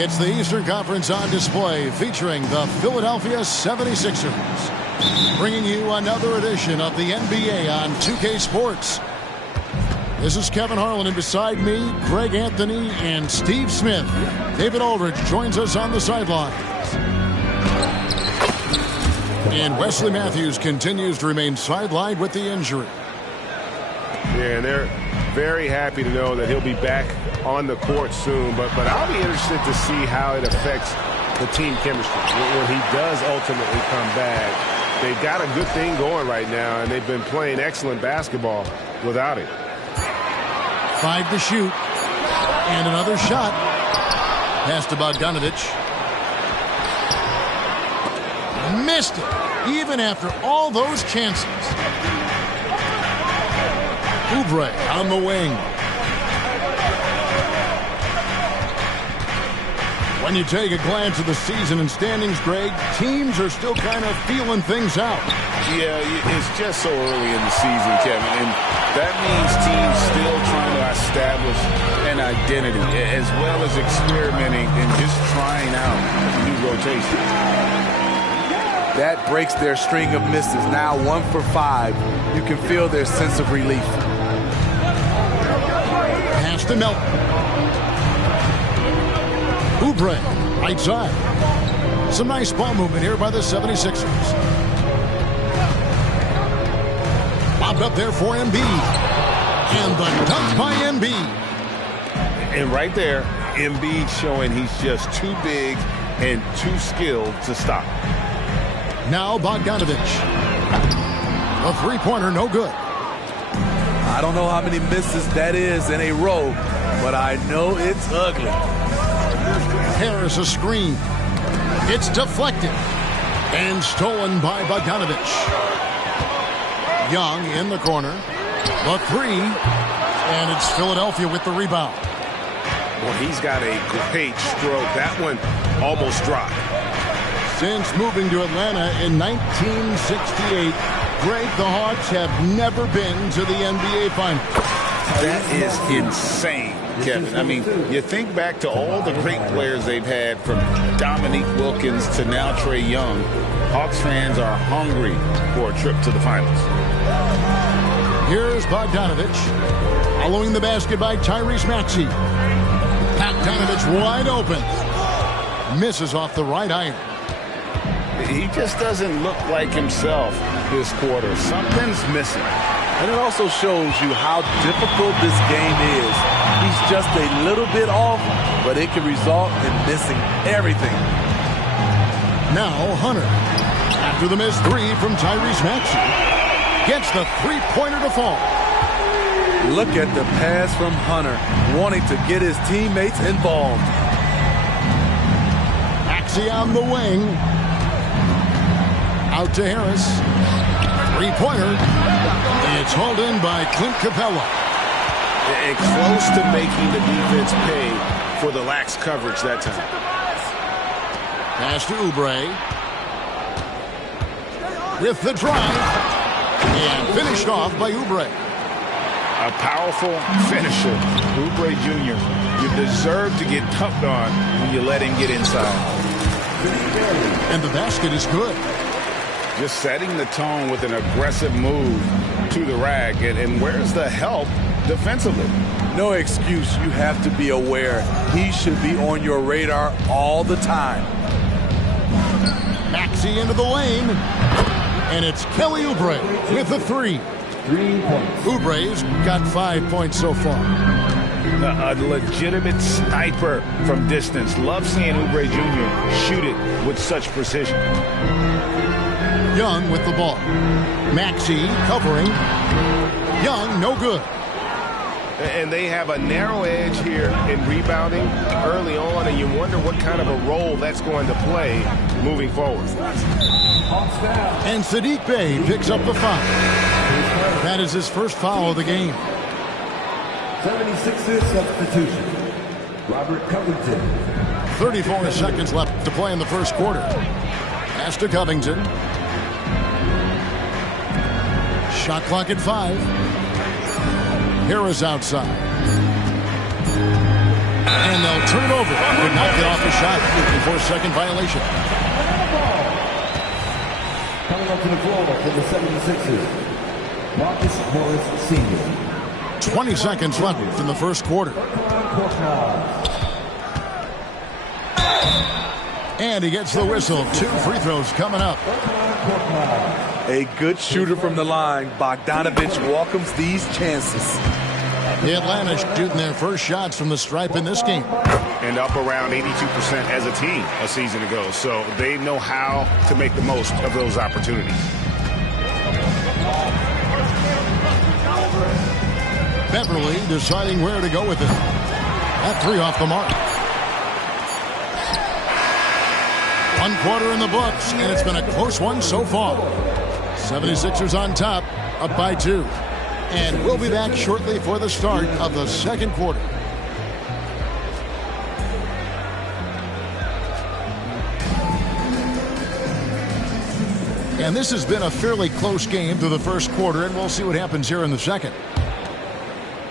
It's the Eastern Conference on display featuring the Philadelphia 76ers. Bringing you another edition of the NBA on 2K Sports. This is Kevin Harlan, and beside me, Greg Anthony and Steve Smith. David Aldridge joins us on the sidelines. And Wesley Matthews continues to remain sidelined with the injury. Yeah, and they're very happy to know that he'll be back on the court soon. But I'll be interested to see how it affects the team chemistry when he does ultimately come back. They've got a good thing going right now, and they've been playing excellent basketball without him. 5 to shoot. And another shot. Pass to Bogdanovich. Missed it, even after all those chances. Oubre on the wing. When you take a glance at the season and standings, Greg, teams are still kind of feeling things out. Yeah, it's just so early in the season, Kevin, and that means teams still trying to establish an identity as well as experimenting and just trying out new rotations. That breaks their string of misses. Now 1 for 5. You can feel their sense of relief. Pass to Melton. Oubre, right side. Some nice ball movement here by the 76ers. Lobbed up there for Embiid. And the dunk by Embiid. And right there, Embiid showing he's just too big and too skilled to stop. Now Bogdanovich. A three-pointer, no good. I don't know how many misses that is in a row, but I know it's ugly. Harris a screen. It's deflected. And stolen by Bogdanovich. Young in the corner. The three. And it's Philadelphia with the rebound. Well, he's got a great stroke. That one almost dropped. Since moving to Atlanta in 1968, Greg, the Hawks have never been to the NBA Finals. That is insane, Kevin. I mean, you think back to all the great players they've had, from Dominique Wilkins to now Trae Young. Hawks fans are hungry for a trip to the finals. Here's Bogdanovich. Following the basket by Tyrese Maxey. Bogdanovich wide open. Misses off the right iron. He just doesn't look like himself this quarter. Something's missing. And it also shows you how difficult this game is. He's just a little bit off, but it can result in missing everything. Now Hunter. After the missed three from Tyrese Maxey. Gets the three-pointer to fall. Look at the pass from Hunter, wanting to get his teammates involved. Maxey on the wing. Out to Harris. Three-pointer. It's hauled in by Clint Capella. And close to making the defense pay for the lax coverage that time. Pass to Oubre. With the drive. And finished off by Oubre. A powerful finisher. Oubre Jr. You deserve to get dunked on when you let him get inside. And the basket is good. Just setting the tone with an aggressive move to the rack. And where's the help defensively? No excuse. You have to be aware. He should be on your radar all the time. Maxey into the lane. And it's Kelly Oubre with the three. 3 points. Oubre's got 5 points so far. A legitimate sniper from distance. Love seeing Oubre Jr. shoot it with such precision. Young with the ball. Maxey covering. Young, no good. And they have a narrow edge here in rebounding early on, and you wonder what kind of a role that's going to play moving forward. And Saddiq Bey picks up the foul. That is his first foul of the game. 76ers substitution. Robert Covington. 34 seconds left to play in the first quarter. Pass to Covington. Shot clock at 5. Harris outside. And And they'll turn it over. Could not get off the shot before second violation. Coming up to the floor for the 76ers, Marcus Morris Sr. 20 seconds left in the first quarter. And he gets the whistle. 2 free throws coming up. A good shooter from the line. Bogdanovich welcomes these chances. The Atlanta shooting their first shots from the stripe in this game. And up around 82% as a team a season ago. So they know how to make the most of those opportunities. Beverly deciding where to go with it. That 3 off the mark. 1 quarter in the books, and it's been a close one so far. 76ers on top, up by 2. And we'll be back shortly for the start of the second quarter. And this has been a fairly close game through the first quarter, and we'll see what happens here in the second.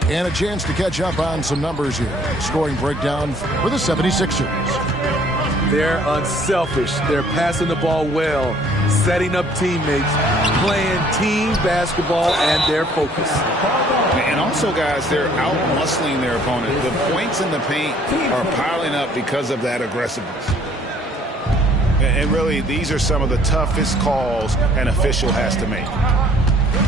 And a chance to catch up on some numbers here. Scoring breakdown for the 76ers. They're unselfish. They're passing the ball well, setting up teammates, playing team basketball, and they're focused. And also, guys, they're out-muscling their opponent. The points in the paint are piling up because of that aggressiveness. And really, these are some of the toughest calls an official has to make.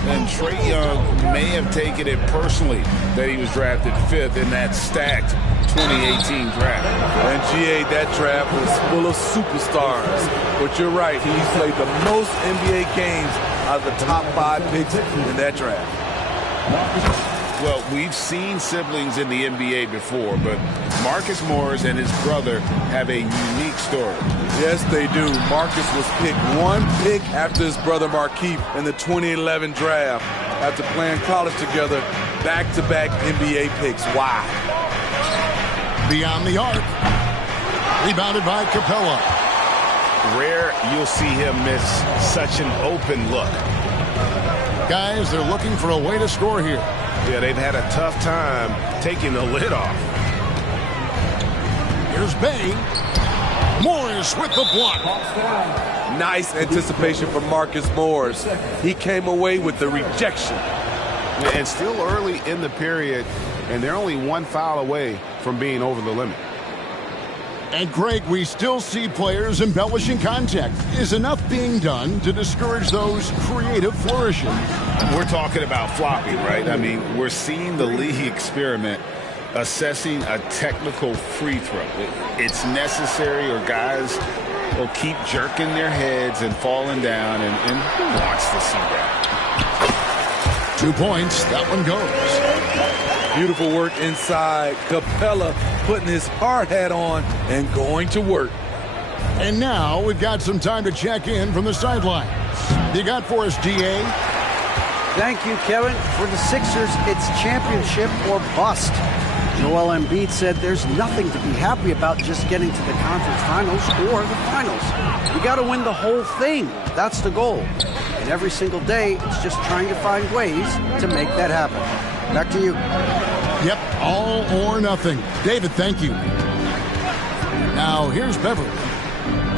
And Trae Young may have taken it personally that he was drafted 5th in that stacked 2018 draft. And GA, that draft was full of superstars. But you're right, he's played the most NBA games out of the top 5 picks in that draft. Well, we've seen siblings in the NBA before, but Marcus Morris and his brother have a unique story. Yes, they do. Marcus was picked 1 pick after his brother Markieff in the 2011 draft. After playing college together, back-to-back NBA picks. Wow. Beyond the arc. Rebounded by Capella. Rare you'll see him miss such an open look. Guys, they're looking for a way to score here. Yeah, they've had a tough time taking the lid off. Here's Bay. Morris with the block. Nice anticipation from Marcus Morris. He came away with the rejection. And still early in the period, and they're only 1 foul away from being over the limit. And Greg, we still see players embellishing contact. Is enough being done to discourage those creative flourishes? We're talking about flopping, right? I mean, we're seeing the league experiment assessing a technical free throw. It's necessary, or guys will keep jerking their heads and falling down, and who wants to see that? 2 points. That one goes. Beautiful work inside. Capella putting his hard hat on and going to work. And now we've got some time to check in from the sidelines. You got for us, DA? Thank you, Kevin. For the Sixers, it's championship or bust. Joel Embiid said there's nothing to be happy about just getting to the conference finals or the finals. You got to win the whole thing. That's the goal. And every single day, it's just trying to find ways to make that happen. Back to you. Yep, all or nothing. David, thank you. Now, here's Beverly.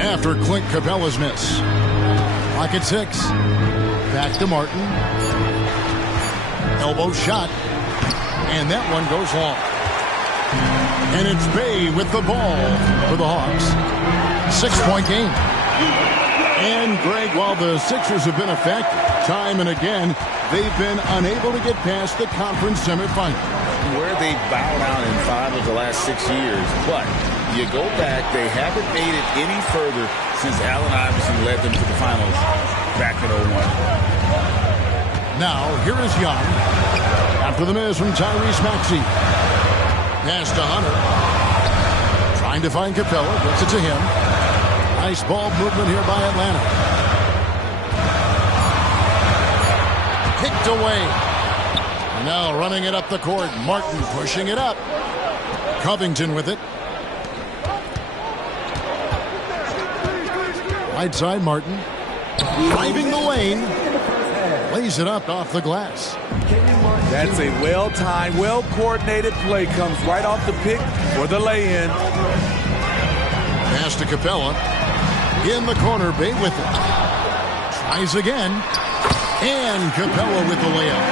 After Clint Capella's miss. Clock at 6. Back to Martin. Elbow shot. And that one goes long. And it's Bay with the ball for the Hawks. 6-point game. And, Greg, while the Sixers have been effective time and again, they've been unable to get past the conference semifinal. Where they bowed out in 5 of the last 6 years. But you go back, they haven't made it any further since Allen Iverson led them to the finals back in 01. Now, here is Young. After the miss from Tyrese Maxey. Pass to Hunter. Trying to find Capella. Gets it to him. Nice ball movement here by Atlanta. Kicked away. And now running it up the court. Martin pushing it up. Covington with it. Right side, Martin. Driving the lane. Lays it up off the glass. That's a well-timed, well-coordinated play. Comes right off the pick for the lay-in. Pass to Capella. In the corner, Bay with it. Tries again. And Capella with the layup.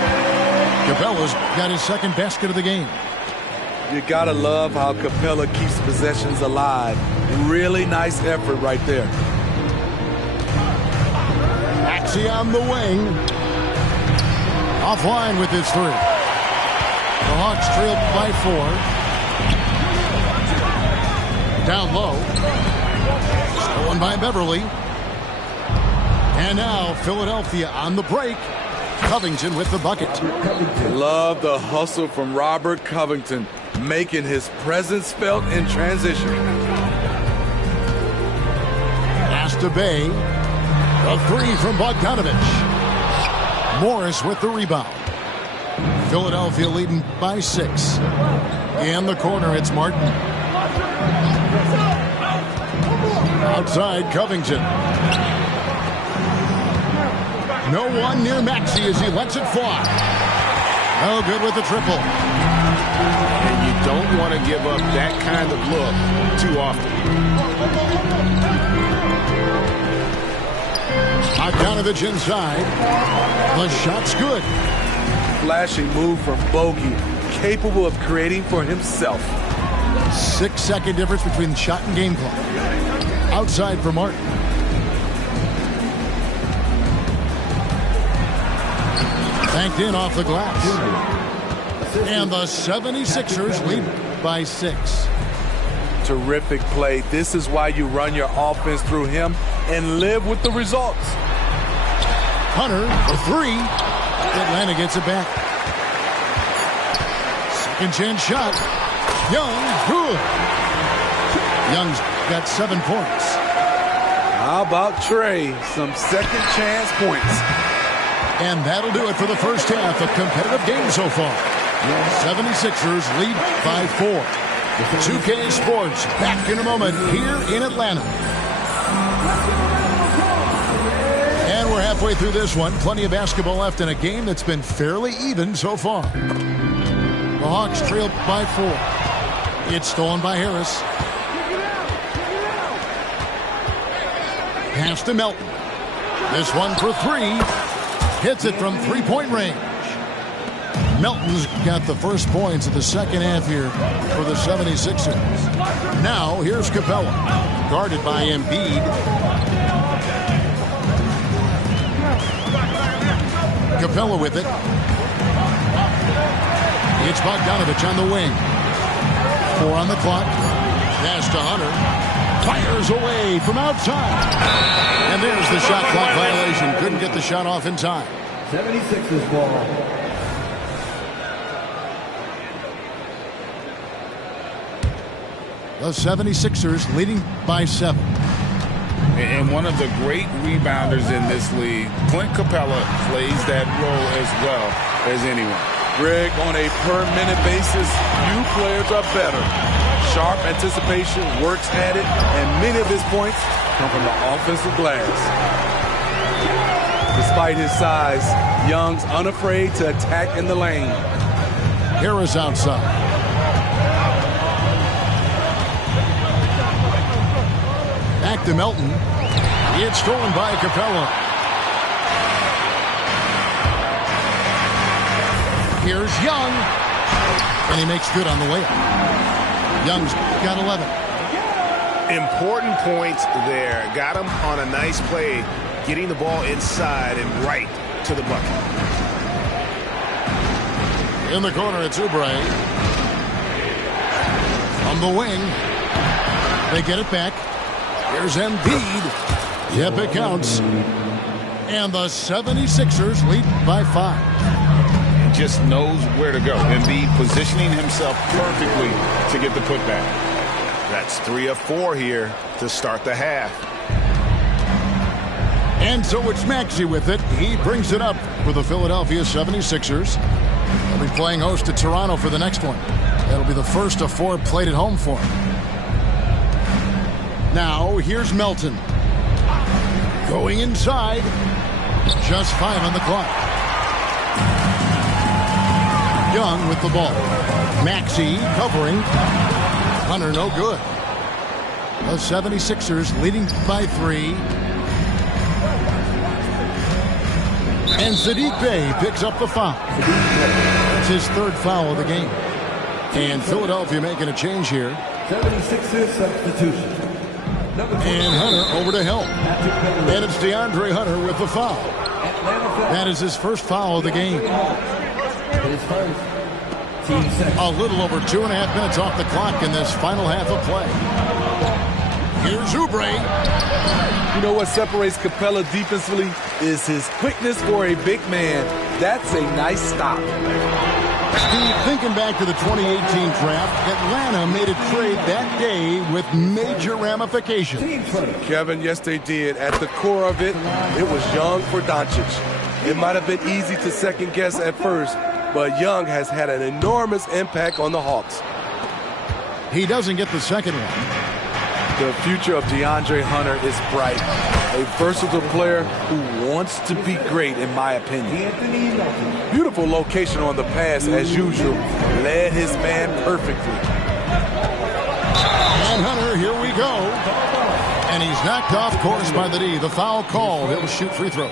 Capella's got his second basket of the game. You gotta love how Capella keeps possessions alive. Really nice effort right there. Maxey on the wing. Offline with his three. The Hawks trail by 4. Down low. Stolen by Beverly. And now Philadelphia on the break. Covington with the bucket. Love the hustle from Robert Covington, making his presence felt in transition. Pass to Bay. The three from Bogdanovich. Morris with the rebound. Philadelphia leading by 6. In the corner, it's Martin. Outside, Covington. No one near Maxey as he lets it fly. Oh, good with the triple. And you don't want to give up that kind of look too often. Bogdanovich inside. The shot's good. Flashing move from Bogey, capable of creating for himself. 6-second difference between the shot and game clock. Outside for Martin. Banked in off the glass. And the 76ers lead by 6. Terrific play. This is why you run your offense through him and live with the results. Hunter for 3. Atlanta gets it back. Second chance shot. Young. Young's got 7 points. How about Trey? Some second chance points. And that'll do it for the first half. A competitive game so far. 76ers lead by 4. 2K Sports back in a moment here in Atlanta. And we're halfway through this one. Plenty of basketball left in a game that's been fairly even so far. The Hawks trail by 4. It's stolen by Harris. Pass to Melton. This one for 3. Hits it from 3-point range. Melton's got the first points of the second half here for the 76ers. Now, here's Capella. Guarded by Embiid. Capella with it. It's Bogdanovich on the wing. 4 on the clock. Pass to Hunter. Fires away from outside. And there's the shot clock violation. Couldn't get the shot off in time. 76ers ball. The 76ers leading by 7. And one of the great rebounders in this league, Clint Capella, plays that role as well as anyone. Greg, on a per-minute basis, few players are better. Sharp anticipation, works at it, and many of his points come from the offensive glass. Despite his size, Young's unafraid to attack in the lane. Harris outside. Back to Melton. It's stolen by Capella. Here's Young. And he makes good on the layup. Young's got 11. Important points there. Got him on a nice play, getting the ball inside and right to the bucket. In the corner, it's Oubre. From the wing. They get it back. Here's Embiid. Yep, it counts. And the 76ers lead by 5. Just knows where to go. Embiid positioning himself perfectly to get the putback. That's 3 of 4 here to start the half. And so it's Maxey with it. He brings it up for the Philadelphia 76ers. They'll be playing host to Toronto for the next one. That'll be the first of 4 played at home for him. Now, here's Melton. Going inside. Just 5 on the clock. Young with the ball. Maxey covering. Hunter no good. The 76ers leading by 3. And Saddiq Bey picks up the foul. That's his 3rd foul of the game. And Philadelphia making a change here. 76ers substitution. And Hunter over to help. And it's DeAndre Hunter with the foul. That is his 1st foul of the game. A little over 2.5 minutes off the clock in this final half of play. Here's Oubre. You know what separates Capella defensively is his quickness for a big man. That's a nice stop. Steve, thinking back to the 2018 draft, Atlanta made a trade that day with major ramifications. Kevin, yes they did. At the core of it, it was Young for Doncic. It might have been easy to second guess at first, but Young has had an enormous impact on the Hawks. He doesn't get the second one. The future of DeAndre Hunter is bright. A versatile player who wants to be great, in my opinion. Beautiful location on the pass, as usual. Led his man perfectly. And Hunter, here we go. And he's knocked off course by the D. The foul called. He'll shoot free throws.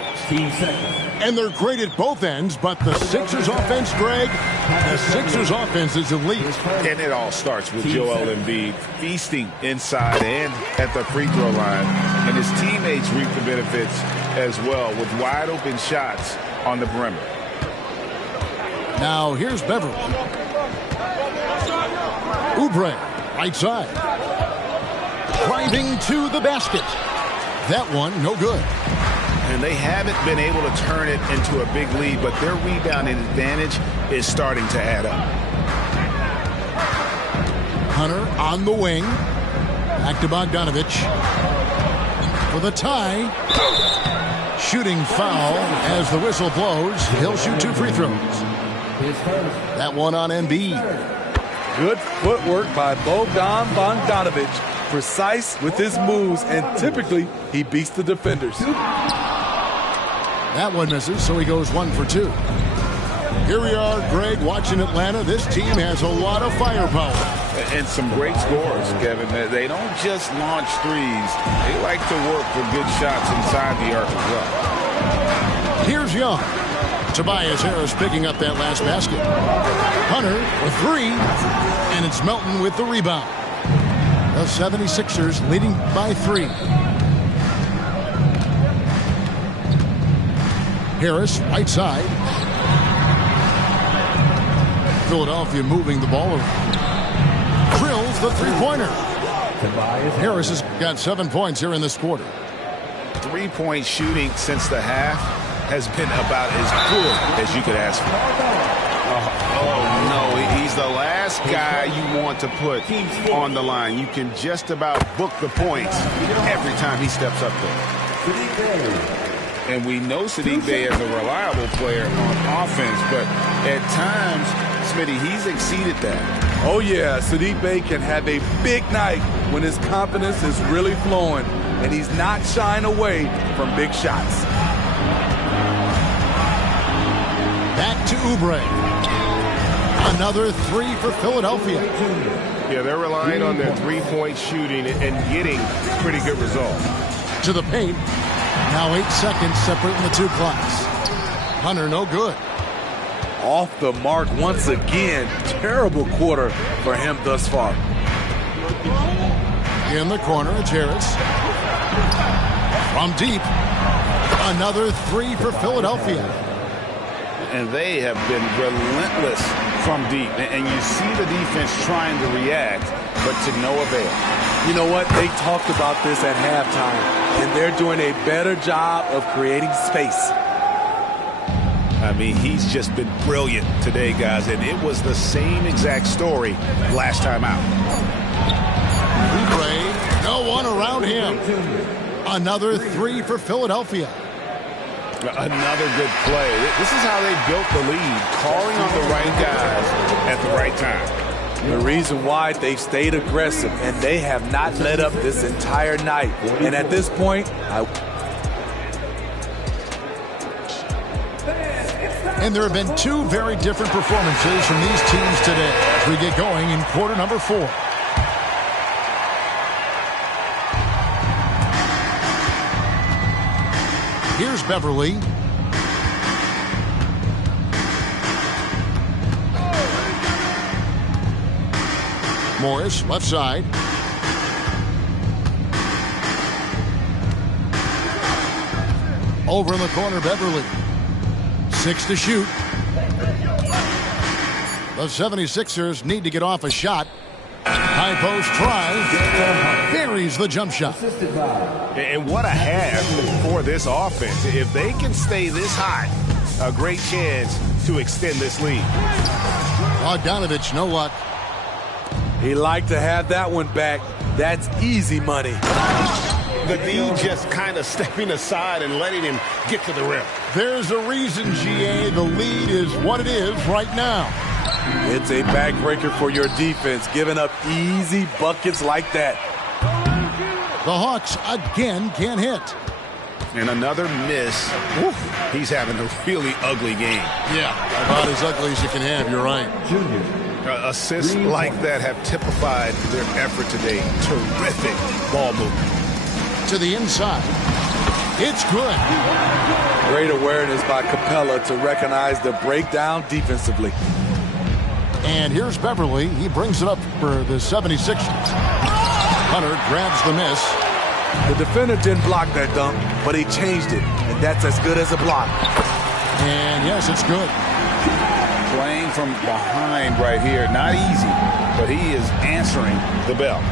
And they're great at both ends, but the Sixers offense, Greg, the Sixers offense is elite. And it all starts with Joel Embiid feasting inside and at the free throw line. And his teammates reap the benefits as well with wide open shots on the perimeter. Now here's Beverly. Oubre, right side. Driving to the basket. That one, no good. And they haven't been able to turn it into a big lead, but their rebounding advantage is starting to add up. Hunter on the wing. Back to Bogdanovich. For the tie. Shooting foul as the whistle blows. He'll shoot 2 free throws. That one on Embiid. Good footwork by Bogdanovich. Precise with his moves, and typically he beats the defenders. That one misses, so he goes 1 for 2. Here we are, Greg, watching Atlanta. This team has a lot of firepower. And some great scores, Kevin. They don't just launch threes. They like to work for good shots inside the arc as well. Here's Young. Tobias Harris picking up that last basket. Hunter for 3, and it's Melton with the rebound. The 76ers leading by 3. Harris, right side. Philadelphia moving the ball around. Drills the 3-pointer. Harris has got 7 points here in this quarter. 3-point shooting since the half has been about as good as you could ask for. Oh no, he's the last guy you want to put on the line. You can just about book the points every time he steps up there. And we know Saddiq Bey is a reliable player on offense, but at times, Smitty, he's exceeded that. Oh yeah, Saddiq Bey can have a big night when his confidence is really flowing, and he's not shying away from big shots. Back to Oubre. Another 3 for Philadelphia. Yeah, they're relying on their 3-point shooting and getting pretty good results. To the paint. Now 8 seconds separating the 2 clocks. Hunter no good. Off the mark once again. Terrible quarter for him thus far. In the corner, it's Harris. From deep. Another 3 for Philadelphia. And they have been relentless from deep. And you see the defense trying to react, but to no avail. You know what? They talked about this at halftime, and they're doing a better job of creating space. I mean, he's just been brilliant today, guys, and it was the same exact story last time out. Oubre, no one around him. Another 3 for Philadelphia. Another good play. This is how they built the lead, calling on the right guys at the right time. The reason why they've stayed aggressive, and they have not let up this entire night. And at this point, And there have been two very different performances from these teams today as we get going in quarter number 4. Here's Beverly. Morris, left side. Over in the corner, Beverly. 6 to shoot. The 76ers need to get off a shot. High post try. Buries the jump shot. And what a half for this offense. If they can stay this hot, a great chance to extend this lead. Bogdanovich, no luck. He liked to have that one back. That's easy money. The D just kind of stepping aside and letting him get to the rim. There's a reason, GA, the lead is what it is right now. It's a backbreaker for your defense, giving up easy buckets like that. The Hawks again can't hit. And another miss. Oof. He's having a really ugly game. Yeah, about as ugly as you can have, you're right. Assists like that have typified their effort today. Terrific ball movement. To the inside. It's good. Great awareness by Capella to recognize the breakdown defensively. And here's Beverly. He brings it up for the 76ers. Hunter grabs the miss. The defender didn't block that dunk, but he changed it, and that's as good as a block. And yes, it's good. Playing from behind right here, not easy, but he is answering the bell.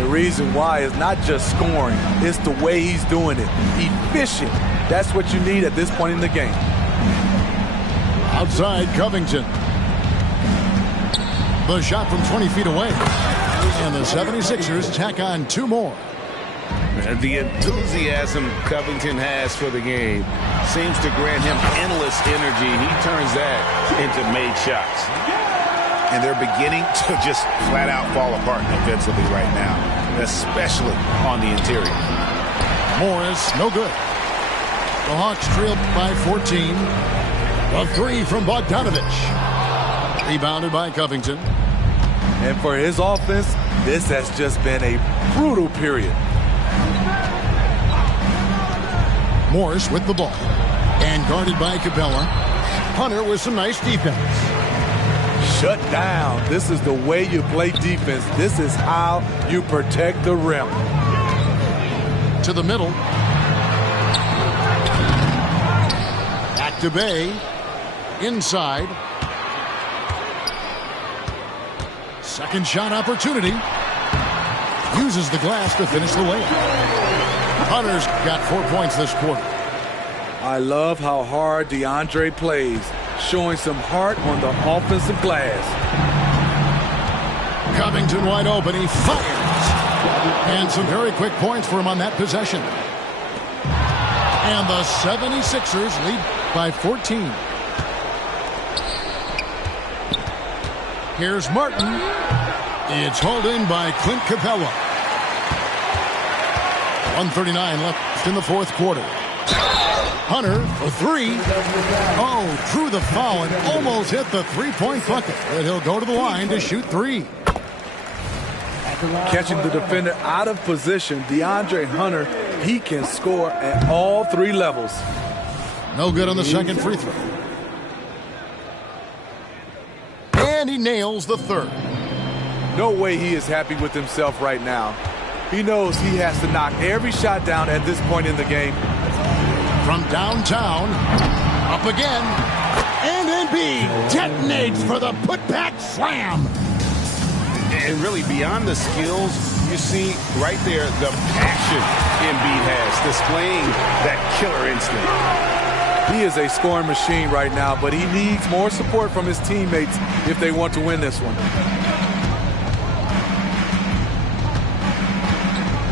The reason why is not just scoring, it's the way he's doing it. Efficient. That's what you need at this point in the game. Outside, Covington. The shot from 20 feet away. And the 76ers tack on 2 more. The enthusiasm Covington has for the game seems to grant him endless energy. He turns that into made shots. And they're beginning to just flat out fall apart defensively right now, especially on the interior. Morris, no good. The Hawks trailed by 14. A 3 from Bogdanovich. Rebounded by Covington. And for his offense, this has just been a brutal period. Morris with the ball. And guarded by Capella. Hunter with some nice defense. Shut down. This is the way you play defense. This is how you protect the rim. To the middle. Back to Bay. Inside. Second shot opportunity. Uses the glass to finish the layup. Hunter's got 4 points this quarter. I love how hard DeAndre plays, showing some heart on the offensive glass. Covington wide open. He fires. And some very quick points for him on that possession. And the 76ers lead by 14. Here's Martin. It's hauled in by Clint Capella. 1:39 left in the 4th quarter. Hunter for 3. Oh, through the foul and almost hit the 3-point bucket. But he'll go to the line to shoot 3. Catching the defender out of position, DeAndre Hunter, he can score at all 3 levels. No good on the second free throw. And he nails the 3rd. No way he is happy with himself right now. He knows he has to knock every shot down at this point in the game. From downtown, up again, and Embiid detonates for the putback slam. And really, beyond the skills, you see right there the passion Embiid has, displaying that killer instinct. He is a scoring machine right now, but he needs more support from his teammates if they want to win this one.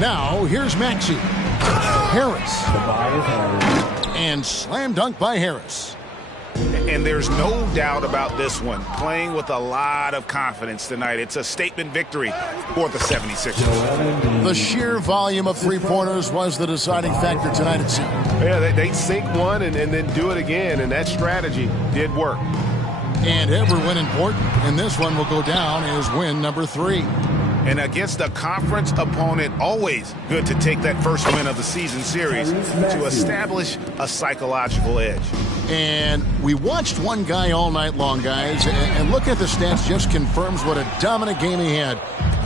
Now, here's Maxey. Harris. And slam dunk by Harris. And there's no doubt about this one. Playing with a lot of confidence tonight. It's a statement victory for the 76ers. The sheer volume of three-pointers was the deciding factor tonight, it seemed. Yeah, they sink one and then do it again, and that strategy did work. And every win important, and this one will go down as win number 3. And against a conference opponent, always good to take that first win of the season series to establish a psychological edge. And we watched one guy all night long, guys, and look at the stats just confirms what a dominant game he had.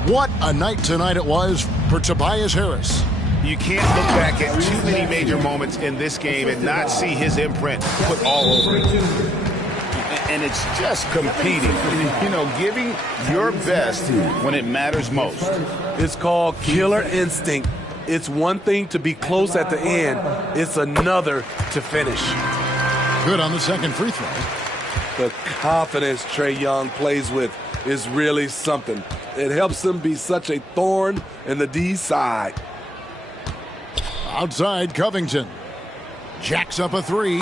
What a night tonight it was for Tobias Harris. You can't look back at too many major moments in this game and not see his imprint put all over it. And it's just competing, you know, giving your best when it matters most. It's called killer instinct. It's one thing to be close at the end. It's another to finish. Good on the second free throw. The confidence Trae Young plays with is really something. It helps him be such a thorn in the D side. Outside Covington. Jacks up a three.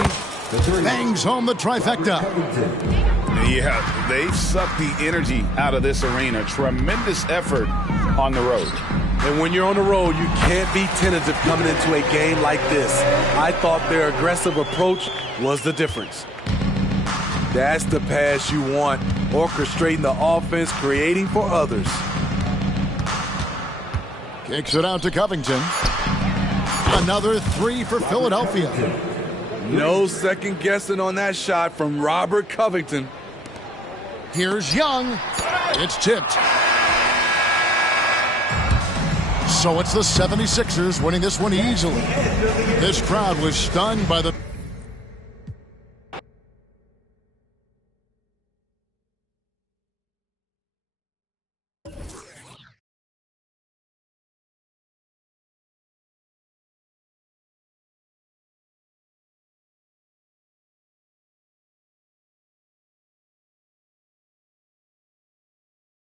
Bangs home the trifecta. Yeah, they've sucked the energy out of this arena. Tremendous effort on the road. And when you're on the road, you can't be tentative coming into a game like this. I thought their aggressive approach was the difference. That's the pass you want, orchestrating the offense, creating for others. Kicks it out to Covington. Another three for Philadelphia. No second guessing on that shot from Robert Covington. Here's Young. It's tipped. So it's the 76ers winning this one easily. This crowd was stunned by the